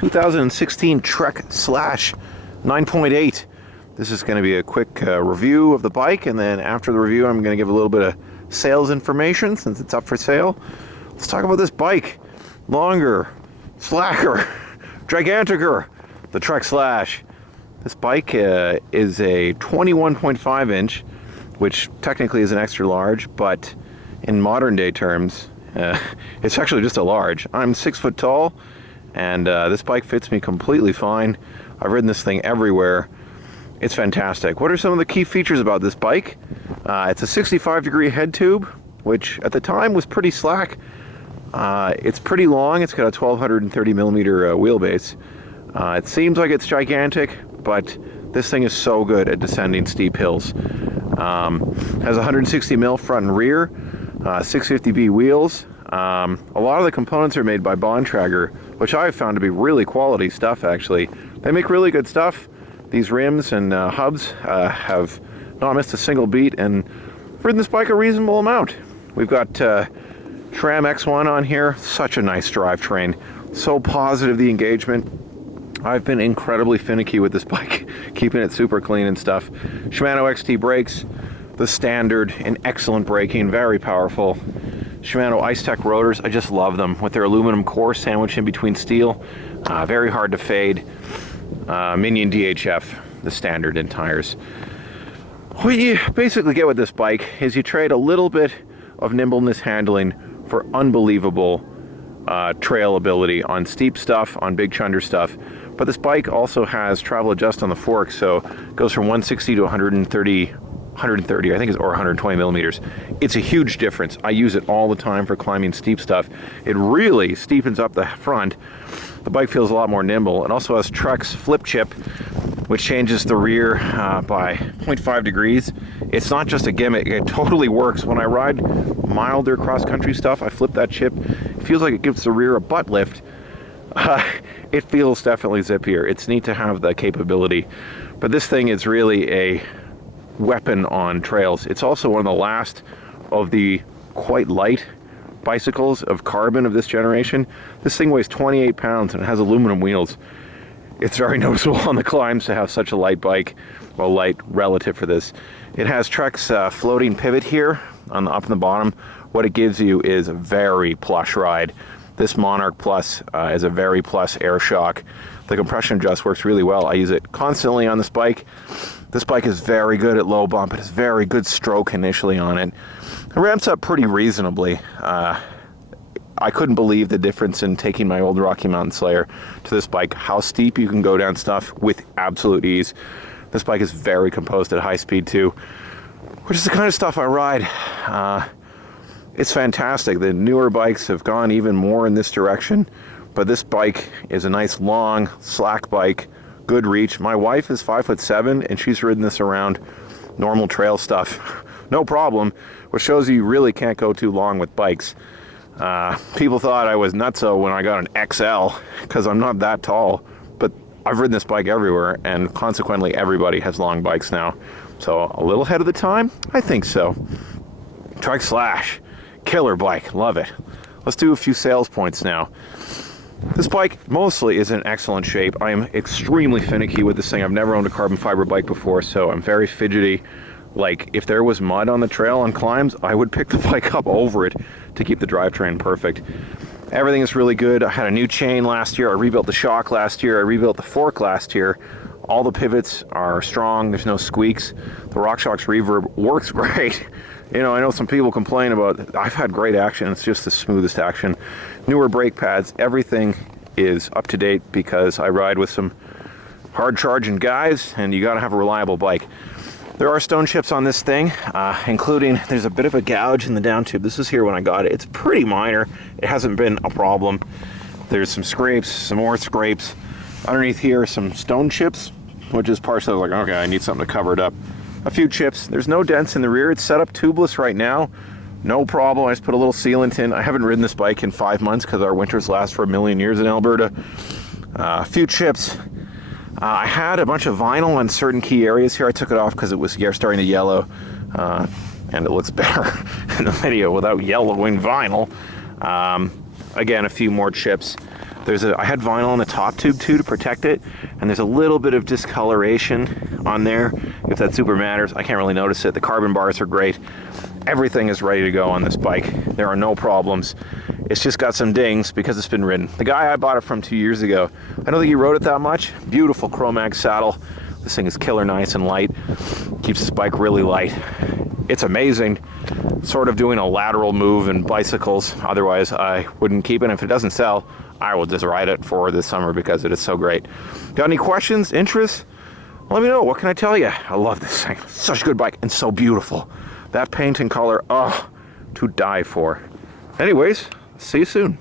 2016 Trek Slash 9.8. This is going to be a quick review of the bike, and then after the review I'm going to give a little bit of sales information since it's up for sale. Let's talk about this bike. Longer, slacker, giganticer, the Trek Slash. This bike is a 21.5 inch, which technically is an extra large, but in modern day terms, it's actually just a large. I'm 6 foot tall, and this bike fits me completely fine. I've ridden this thing everywhere. It's fantastic. What are some of the key features about this bike? It's a 65-degree head tube, which at the time was pretty slack. It's pretty long. It's got a 1230 millimeter wheelbase. It seems like it's gigantic, but this thing is so good at descending steep hills. Has 160 mil front and rear, 650B wheels. A lot of the components are made by Bontrager, which I've found to be really quality stuff, actually. They make really good stuff. These rims and hubs have not missed a single beat, and I've ridden this bike a reasonable amount. We've got Tram X1 on here. Such a nice drivetrain. So positive, the engagement. I've been incredibly finicky with this bike, keeping it super clean and stuff. Shimano XT brakes, the standard, and excellent braking, very powerful. Shimano Ice-Tech rotors, I just love them, with their aluminum core sandwiched in between steel. Very hard to fade. Minion DHF, the standard in tires. What you basically get with this bike is you trade a little bit of nimbleness handling for unbelievable trail ability on steep stuff, on big chunder stuff. But this bike also has travel adjust on the fork, so it goes from 160 to 130, I think, or 120 millimeters. It's a huge difference. I use it all the time for climbing steep stuff. It really steepens up the front. The bike feels a lot more nimble. It also has Trek's flip chip, which changes the rear by 0.5 degrees. It's not just a gimmick, it totally works. When I ride milder cross-country stuff, I flip that chip. It feels like it gives the rear a butt lift. It feels definitely zippier. It's neat to have the capability, but this thing is really a weapon on trails. It's also one of the last of the quite light bicycles of carbon of this generation. This thing weighs 28 pounds and it has aluminum wheels. It's very noticeable on the climbs to have such a light bike. Well, light relative for this. It has Trek's floating pivot here on the up and the bottom. What it gives you is a very plush ride. This Monarch Plus is a very plus air shock. The compression adjust works really well. I use it constantly on this bike. This bike is very good at low bump. It has very good stroke initially on it. It ramps up pretty reasonably. I couldn't believe the difference in taking my old Rocky Mountain Slayer to this bike, how steep you can go down stuff with absolute ease. This bike is very composed at high speed too, which is the kind of stuff I ride. It's fantastic. The newer bikes have gone even more in this direction, but this bike is a nice long slack bike, good reach. My wife is 5'7" and she's ridden this around normal trail stuff no problem, which shows you really can't go too long with bikes. People thought I was nutso when I got an XL because I'm not that tall, but I've ridden this bike everywhere, and consequently everybody has long bikes now. So a little ahead of the time? I think so. Trek Slash, killer bike, love it. Let's do a few sales points now. This bike mostly is in excellent shape. I am extremely finicky with this thing. I've never owned a carbon fiber bike before, so I'm very fidgety. Like, if there was mud on the trail on climbs, I would pick the bike up over it to keep the drivetrain perfect. Everything is really good. I had a new chain last year. I rebuilt the shock last year. I rebuilt the fork last year. All the pivots are strong. There's no squeaks. The RockShox reverb works great. You know, I know some people complain about it. I've had great action. It's just the smoothest action. Newer brake pads. Everything is up to date because I ride with some hard charging guys, and you got to have a reliable bike. There are stone chips on this thing, including there's a bit of a gouge in the down tube. This is here when I got it. It's pretty minor. It hasn't been a problem. There's some scrapes, some more scrapes. Underneath here, some stone chips, which is partially like, okay, I need something to cover it up. A few chips. There's no dents in the rear. It's set up tubeless right now. No problem. I just put a little sealant in. I haven't ridden this bike in 5 months because our winters last for a million years in Alberta. A few chips. I had a bunch of vinyl on certain key areas here. I took it off because it was starting to yellow, and it looks better in the video without yellowing vinyl. Again, a few more chips. I had vinyl on the top tube too to protect it, and there's a little bit of discoloration on there, if that super matters. I can't really notice it. The carbon bars are great. Everything is ready to go on this bike. There are no problems. It's just got some dings because it's been ridden. The guy I bought it from 2 years ago, I don't think he rode it that much. Beautiful Chromag saddle. This thing is killer nice and light. Keeps this bike really light. It's amazing. Sort of doing a lateral move in bicycles. Otherwise, I wouldn't keep it. If it doesn't sell, I will just ride it for this summer because it is so great. Got any questions, interests? Let me know. What can I tell you? I love this thing. Such a good bike and so beautiful. That paint and color, oh, to die for. Anyways, see you soon.